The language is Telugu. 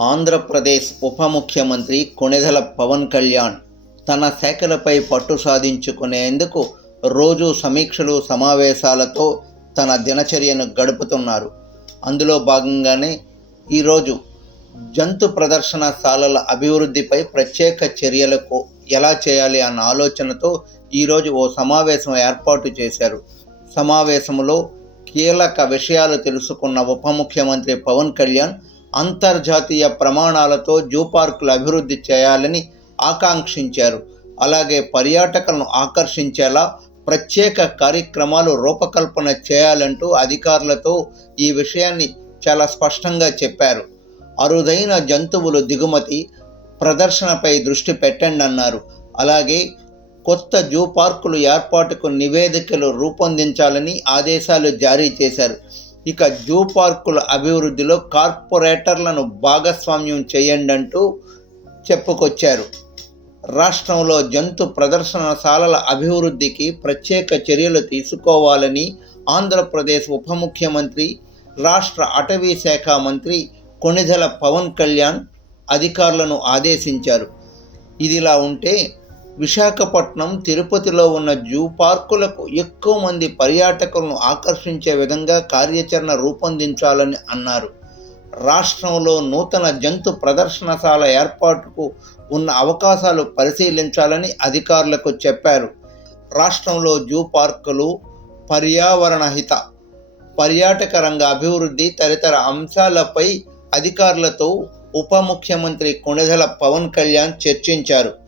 ఆంధ్రప్రదేశ్ ఉప ముఖ్యమంత్రి కొణిదెల పవన్ కళ్యాణ్ తన శాఖలపై పట్టు సాధించుకునేందుకు రోజు సమీక్షలు సమావేశాలతో తన దినచర్యను గడుపుతున్నారు. అందులో భాగంగానే ఈరోజు జంతు ప్రదర్శనశాలల అభివృద్ధిపై ప్రత్యేక చర్యలకు ఎలా చేయాలి అన్న ఆలోచనతో ఈరోజు ఓ సమావేశం ఏర్పాటు చేశారు. సమావేశంలో కీలక విషయాలు తెలుసుకున్న ఉప ముఖ్యమంత్రి పవన్ కళ్యాణ్ అంతర్జాతీయ ప్రమాణాలతో జూ పార్కులు అభివృద్ధి చేయాలని ఆకాంక్షించారు. అలాగే పర్యాటకులను ఆకర్షించేలా ప్రత్యేక కార్యక్రమాలు రూపకల్పన చేయాలంటూ అధికారులతో ఈ విషయాన్ని చాలా స్పష్టంగా చెప్పారు. అరుదైన జంతువులు దిగుమతి ప్రదర్శనపై దృష్టి పెట్టండి అన్నారు. అలాగే కొత్త జూ పార్కులు ఏర్పాటుకు నివేదికలు రూపొందించాలని ఆదేశాలు జారీ చేశారు. ఇక జూ పార్కుల అభివృద్ధిలో కార్పొరేటర్లను భాగస్వామ్యం చేయండి అంటూ చెప్పుకొచ్చారు. రాష్ట్రంలో జంతు ప్రదర్శనశాలల అభివృద్ధికి ప్రత్యేక చర్యలు తీసుకోవాలని ఆంధ్రప్రదేశ్ ఉప ముఖ్యమంత్రి, రాష్ట్ర అటవీ శాఖ మంత్రి కొణిదెల పవన్ కళ్యాణ్ అధికారులను ఆదేశించారు. ఇదిలా ఉంటే విశాఖపట్నం, తిరుపతిలో ఉన్న జూ పార్కులకు ఎక్కువ మంది పర్యాటకులను ఆకర్షించే విధంగా కార్యాచరణ రూపొందించాలని అన్నారు. రాష్ట్రంలో నూతన జంతు ప్రదర్శనశాల ఏర్పాటుకు ఉన్న అవకాశాలు పరిశీలించాలని అధికారులకు చెప్పారు. రాష్ట్రంలో జూ పార్కులు, పర్యావరణ హిత పర్యాటక రంగ అభివృద్ధి తదితర అంశాలపై అధికారులతో ఉప ముఖ్యమంత్రి కొణిదెల పవన్ కళ్యాణ్ చర్చించారు.